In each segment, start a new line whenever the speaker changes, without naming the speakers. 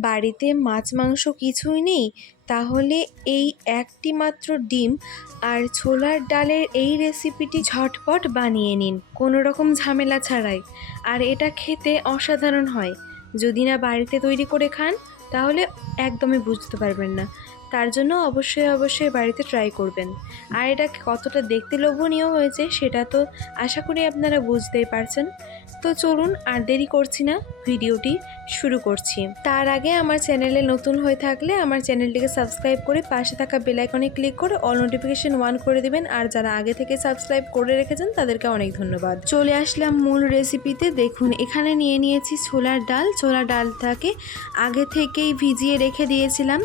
বাড়িতে মাছ, মাংস কিছুই নেই, তাহলে এই একটি মাত্র ডিম আর ছোলার ডালের এই রেসিপিটি ঝটপট বানিয়ে নিন, কোনো রকম ঝামেলা ছাড়াই। আর এটা খেতে অসাধারণ হয়। যদি না বাড়িতে তৈরি করে খান, তাহলে একদমই বুঝতে পারবেন না। তার জন্য অবশ্যই অবশ্যই বাড়িতে ট্রাই করবেন। আর এটা কতটা দেখতে লোভনীয় হয়েছে সেটা তো আশা করি আপনারা বুঝতেই পারছেন। তো চলুন আর দেরি করছি না, ভিডিওটি শুরু করছি। তার আগে আমার চ্যানেলে নতুন হয়ে থাকলে আমার চ্যানেলটিকে সাবস্ক্রাইব করে পাশে থাকা বেল আইকনে ক্লিক করে অল নোটিফিকেশন ওয়ান করে দেবেন। আর যারা আগে থেকে সাবস্ক্রাইব করে রেখেছেন, তাদেরকে অনেক ধন্যবাদ। চলে আসলাম মূল রেসিপিতে দেখুন, এখানে নিয়ে নিয়েছি ছোলার ডাল। ছোলার ডালটাকে আগে থেকেই ভিজিয়ে রেখে দিয়েছিলাম।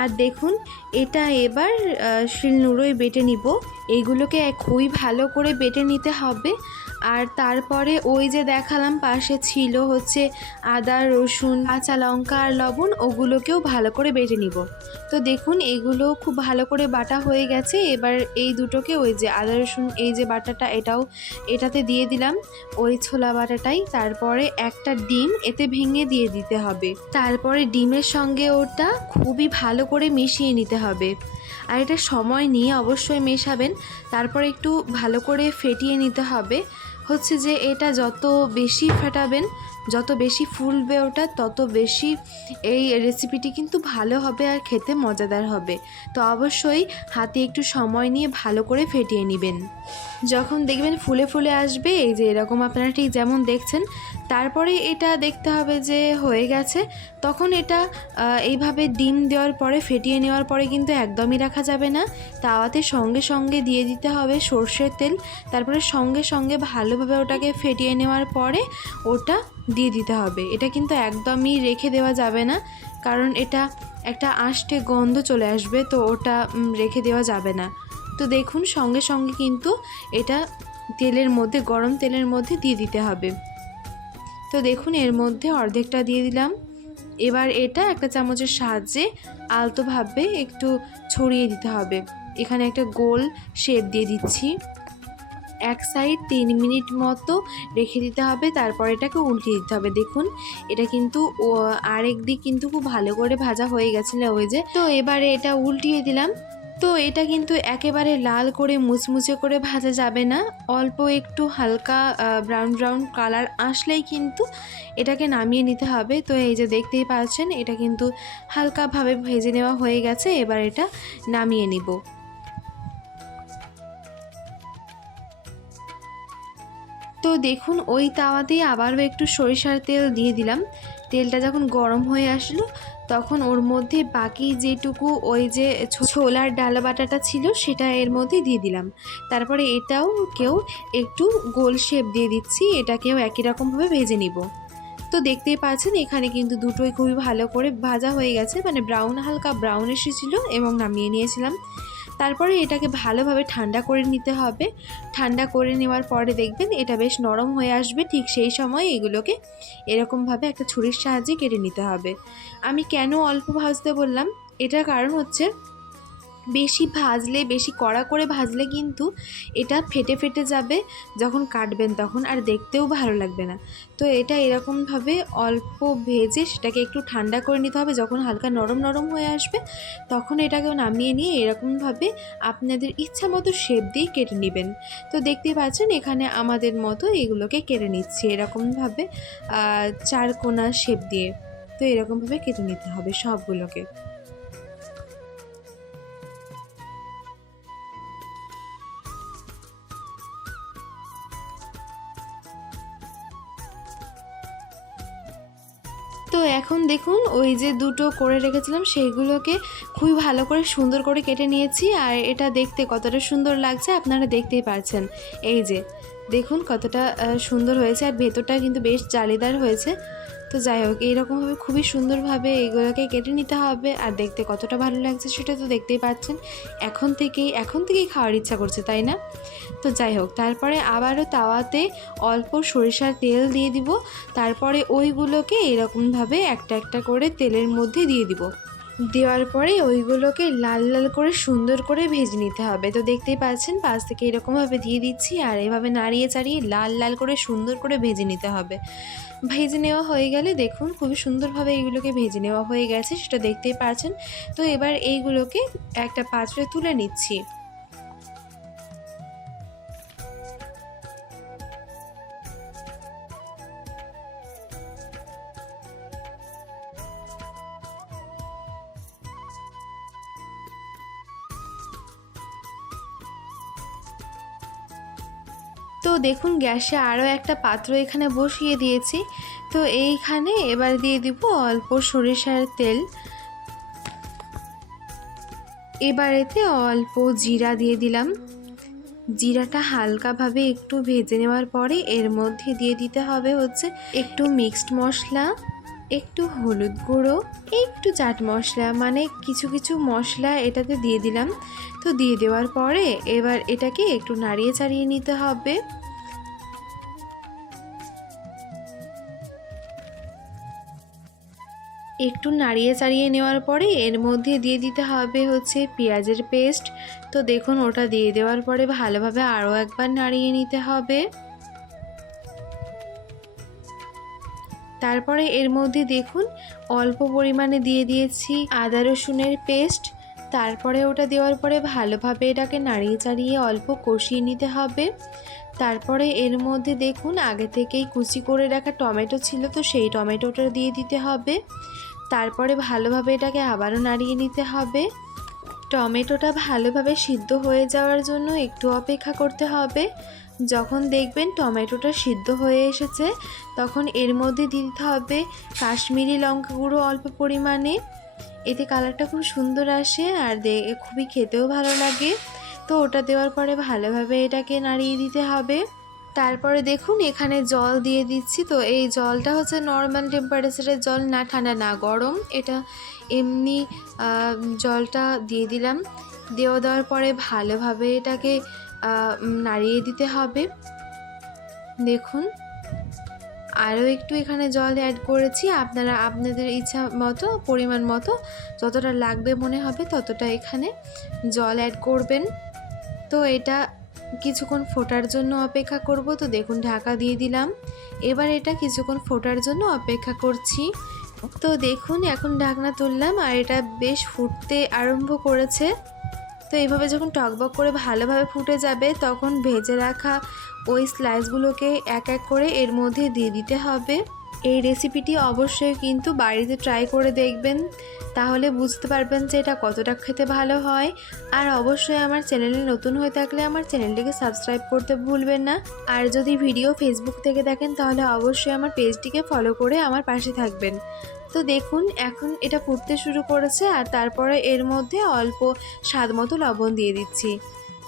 আর দেখুন এটা এবার শিলনোড়োয় বেটে নিব। এইগুলোকে খুবই ভালো করে বেটে নিতে হবে। আর তারপরে ওই যে দেখালাম পাশে ছিল হচ্ছে আদা, রসুন, কাঁচা লঙ্কা আর লবণ, ওগুলোকেও ভালো করে বেটে নিব। তো দেখুন, এগুলো খুব ভালো করে বাটা হয়ে গেছে। এবার এই দুটোকে ওই যে আদা, রসুন, এই যে বাটাটা, এটাও এটাতে দিয়ে দিলাম ওই ছোলা বাটাটাই। তারপরে একটা ডিম এতে ভেঙে দিয়ে দিতে হবে। তারপরে ডিমের সঙ্গে ওটা খুবই ভালো করে মিশিয়ে নিতে হবে। আর এটা সময় নিয়ে অবশ্যই মেশাবেন। তারপর একটু ভালো করে ফেটিয়ে নিতে হবে। হচ্ছে যে এটা যত বেশি ফেটাবেন যত বেশি ফুলবে ওটা, তত বেশি এই রেসিপিটি কিন্তু ভালো হবে আর খেতে মজাদার হবে। তো অবশ্যই হাতে একটু সময় নিয়ে ভালো করে ফেটিয়ে নেবেন। যখন দেখবেন ফুলে ফুলে আসবে, এই যে এরকম আপনারা ঠিক যেমন দেখছেন, তারপরে এটা দেখতে হবে যে হয়ে গেছে। তখন এটা এইভাবে ডিম দেওয়ার পরে, ফেটিয়ে নেওয়ার পরে কিন্তু একদমই রাখা যাবে না। তাওয়াতে সঙ্গে সঙ্গে দিয়ে দিতে হবে সর্ষের তেল। তারপরে সঙ্গে সঙ্গে ভালোভাবে ওটাকে ফেটিয়ে নেওয়ার পরে ওটা দিয়ে দিতে হবে। এটা কিন্তু একদমই রেখে দেওয়া যাবে না, কারণ এটা একটা আষ্টে গন্ধ চলে আসবে, তো ওটা রেখে দেওয়া যাবে না। তো দেখুন, সঙ্গে সঙ্গে কিন্তু এটা তেলের মধ্যে, গরম তেলের মধ্যে দিয়ে দিতে হবে। তো দেখুন, এর মধ্যে অর্ধেকটা দিয়ে দিলাম। এবার এটা একটা চামচের সাহায্যে আলতোভাবে একটু ছড়িয়ে দিতে হবে। এখানে একটা গোল শেপ দিয়ে দিচ্ছি। এক সাইড তিন মিনিট মতো রেখে দিতে হবে, তারপর এটাকে উল্টে দিতে হবে। দেখুন, এটা কিন্তু আরেক দিক কিন্তু খুব ভালো করে ভাজা হয়ে গেছিল ওই যে। তো এবারে এটা উল্টিয়ে দিলাম। তো এটা কিন্তু একেবারে লাল করে মুচমুচে করে ভাজা যাবে না। অল্প একটু হালকা ব্রাউন ব্রাউন কালার আসলেই কিন্তু এটাকে নামিয়ে নিতে হবে। তো এই যে দেখতেই পাচ্ছেন, এটা কিন্তু হালকাভাবে ভেজে নেওয়া হয়ে গেছে। এবার এটা নামিয়ে নিব। তো দেখুন, ওই তাওয়াতেই আবারও একটু সরিষার তেল দিয়ে দিলাম। তেলটা যখন গরম হয়ে আসলো, তখন ওর মধ্যে বাকি যেটুকু ওই যে ছোলার ডাল বাটাটা ছিল, সেটা এর মধ্যে দিয়ে দিলাম। তারপরে এটাও কেউ একটু গোল শেপ দিয়ে দিচ্ছি, এটাকেও একই রকমভাবে ভেজে নিব। তো দেখতেই পাচ্ছেন, এখানে কিন্তু দুটোই খুবই ভালো করে ভাজা হয়ে গেছে মানে ব্রাউন, হালকা ব্রাউন এসেছিল এবং নামিয়ে নিয়েছিলাম। তারপরে এটাকে ভালোভাবে ঠান্ডা করে নিতে হবে। ঠান্ডা করে নেওয়ার পরে দেখবেন এটা বেশ নরম হয়ে আসবে, ঠিক সেই সময় এগুলোকে এরকমভাবে একটা ছুরির সাহায্যে কেটে নিতে হবে। আমি কেন অল্প ভাজতে বললাম? এটার কারণ হচ্ছে বেশি ভাজলে বেশি কড়া করে ভাজলে কিন্তু এটা ফেটে ফেটে যাবে যখন কাটবেন তখন আর দেখতেও ভালো লাগবে না। তো এটা এরকমভাবে অল্প ভেজে সেটাকে একটু ঠান্ডা করে নিতে হবে। যখন হালকা নরম নরম হয়ে আসবে তখন এটাকে নামিয়ে নিয়ে এরকমভাবে আপনাদের ইচ্ছা মতো শেপ দিয়ে কেটে নেবেন। তো দেখতেই পাচ্ছেন এখানে আমাদের মতো এগুলোকে কেটে নিচ্ছি এরকমভাবে আহ, চার কোনা শেপ দিয়ে। তো এরকমভাবে কেটে নিতে হবে সবগুলোকে। এখন দেখুন, ওই যে দুটো করে রেখেছিলাম, সেইগুলোকে খুবই ভালো করে সুন্দর করে কেটে নিয়েছি, আর এটা দেখতে কতটা সুন্দর লাগছে আপনারা দেখতেই পারছেন। এই যে দেখুন কতটা সুন্দর হয়েছে আর ভেতরটা কিন্তু বেশ জালিদার হয়েছে। তো যাই হোক, এইরকমভাবে খুবই সুন্দরভাবে এইগুলোকে কেটে নিতে হবে আর দেখতে কতটা ভালো লাগছে সেটা তো দেখতেই পাচ্ছেন। এখন থেকেই এখন থেকেই খাওয়ার ইচ্ছা করছে, তাই না? তো যাই হোক, তারপরে আবারও তাওয়াতে অল্প সরিষার তেল দিয়ে দিব। তারপরে ওইগুলোকে এরকমভাবে একটা একটা করে তেলের মধ্যে দিয়ে দিব। দেওয়ার পরে ওইগুলোকে লাল লাল করে সুন্দর করে ভেজে নিতে হবে। তো দেখতেই পাচ্ছেন, পাশ থেকে এরকমভাবে দিয়ে দিচ্ছি আর এভাবে নাড়িয়ে চাড়িয়ে লাল লাল করে সুন্দর করে ভেজে নিতে হবে। ভেজে নেওয়া হয়ে গেলে দেখুন খুবই সুন্দরভাবে এইগুলোকে ভেজে নেওয়া হয়ে গেছে, সেটা দেখতেই পাচ্ছেন। তো এবার এইগুলোকে একটা পাত্রে তুলে নিচ্ছি। তো দেখুন, গ্যাসে আরও একটা পাত্র এখানে বসিয়ে দিয়েছি। তো এইখানে এবার দিয়ে দিব অল্প সরিষার তেল। এবার এতে অল্প জিরা দিয়ে দিলাম। জিরাটা হালকাভাবে একটু ভেজে নেওয়ার পরে এর মধ্যে দিয়ে দিতে হবে হচ্ছে একটু মিক্সড মশলা, একটু হলুদ গুঁড়ো, একটু চাট মশলা মানে কিছু কিছু মশলা এটাতে দিয়ে দিলাম। তো দিয়ে দেওয়ার পরে এবার এটাকে একটু নাড়িয়ে চাড়িয়ে নিতে হবে। একটু নাড়িয়ে চাড়িয়ে নেওয়ার পরে এর মধ্যে দিয়ে দিতে হবে হচ্ছে পেঁয়াজের পেস্ট। তো দেখুন, ওটা দিয়ে দেওয়ার পরে ভালোভাবে আরও একবার নাড়িয়ে নিতে হবে। তারপরে এর মধ্যে দেখুন, অল্প পরিমাণে দিয়ে দিয়েছি আদা রসুনের পেস্ট। তারপরে ওটা দেওয়ার পরে ভালোভাবে এটাকে নাড়িয়ে চাড়িয়ে অল্প কষিয়ে নিতে হবে। তারপরে এর মধ্যে দেখুন, আগে থেকেই কুচি করে রাখা টমেটো ছিল, তো সেই টমেটোটা দিয়ে দিতে হবে। তারপরে ভালোভাবে এটাকে আবারও নাড়িয়ে নিতে হবে। টমেটোটা ভালোভাবে সিদ্ধ হয়ে যাওয়ার জন্য একটু অপেক্ষা করতে হবে। যখন দেখবেন টমেটোটা সিদ্ধ হয়ে এসেছে, তখন এর মধ্যে দিতে হবে কাশ্মীরি লঙ্কা গুঁড়ো অল্প পরিমাণে। এতে কালারটা খুব সুন্দর আসে আর খুবই খেতেও ভালো লাগে। তো ওটা দেওয়ার পরে ভালোভাবে এটাকে নাড়িয়ে দিতে হবে। তারপরে দেখুন, এখানে জল দিয়ে দিচ্ছি। তো এই জলটা হচ্ছে নর্মাল টেম্পারেচারের জল, না ঠান্ডা, না গরম। এটা এমনি জলটা দিয়ে দিলাম। দেওয়া দেওয়ার পরে ভালোভাবে এটাকে নাড়িয়ে দিতে হবে। দেখুন, আরও একটু এখানে জল অ্যাড করেছি। আপনারা, আপনাদের ইচ্ছা মতো, পরিমাণ মতো, যতটা লাগবে মনে হবে ততটা এখানে জল অ্যাড করবেন। তো এটা কিছুক্ষণ ফোটার জন্য অপেক্ষা করব তো দেখুন ঢাকা দিয়ে দিলাম। এবার এটা কিছুক্ষণ ফোটার জন্য অপেক্ষা করছি। তো দেখুন এখন ঢাকনা তুললাম আর এটা বেশ ফুটতে আরম্ভ করেছে। তো এইভাবে যখন টকবক করে ভালোভাবে ফুটে যাবে তখন ভেজে রাখা ওই স্লাইসগুলোকে এক এক করে এর মধ্যে দিয়ে দিতে হবে। এই রেসিপিটি অবশ্যই কিন্তু বাড়িতে ট্রাই করে দেখবেন। তাহলে বুঝতে পারবেন যে এটা কতটা খেতে ভালো হয়। আর অবশ্যই আমার চ্যানেলে নতুন হয়ে থাকলে আমার চ্যানেলটিকে সাবস্ক্রাইব করতে ভুলবেন না। আর যদি ভিডিও ফেসবুক থেকে দেখেন, তাহলে অবশ্যই আমার পেজটিকে ফলো করে আমার পাশে থাকবেন। তো দেখুন, এখন এটা ফুটতে শুরু করেছে আর তারপরে এর মধ্যে অল্প স্বাদ মতো লবণ দিয়ে দিচ্ছি।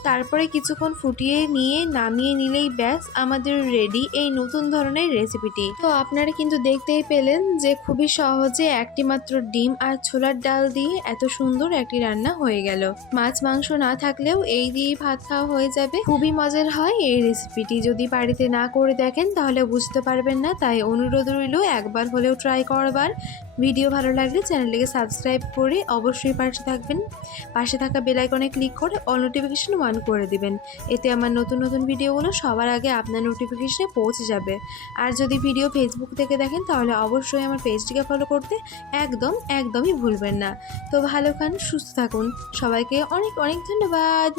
তারপরে কিছুক্ষণ ফুটিয়ে নিয়ে নামিয়ে নিলেই ব্যাস, আমাদের রেডি এই নতুন ধরনের রেসিপিটি তো আপনারা কিন্তু দেখতেই পেলেন যে খুবই সহজে একটি মাত্র ডিম আর ছোলার ডাল দিয়ে এত সুন্দর একটি রান্না হয়ে গেল। মাছ, মাংস না থাকলেও এই দিয়ে ভাত খাওয়া হয়ে যাবে। খুবই মজার হয় এই রেসিপিটি যদি বাড়িতে না করে দেখেন তাহলে বুঝতে পারবেন না, তাই অনুরোধ রইল একবার হলেও ট্রাই করবার। ভিডিও ভালো লাগলে চ্যানেলটিকে সাবস্ক্রাইব করে অবশ্যই পাশে থাকবেন। পাশে থাকা বেল আইকনে ক্লিক করে অল নোটিফিকেশন অন করে দিবেন। এতে আমার নতুন নতুন ভিডিওগুলো সবার আগে আপনার নোটিফিকেশনে পৌঁছে যাবে। আর যদি ভিডিও ফেসবুক থেকে দেখেন, তাহলে অবশ্যই আমার পেজটিকে ফলো করতে একদম, একদমই ভুলবেন না। তো ভালো খান, সুস্থ থাকুন। সবাইকে অনেক অনেক ধন্যবাদ।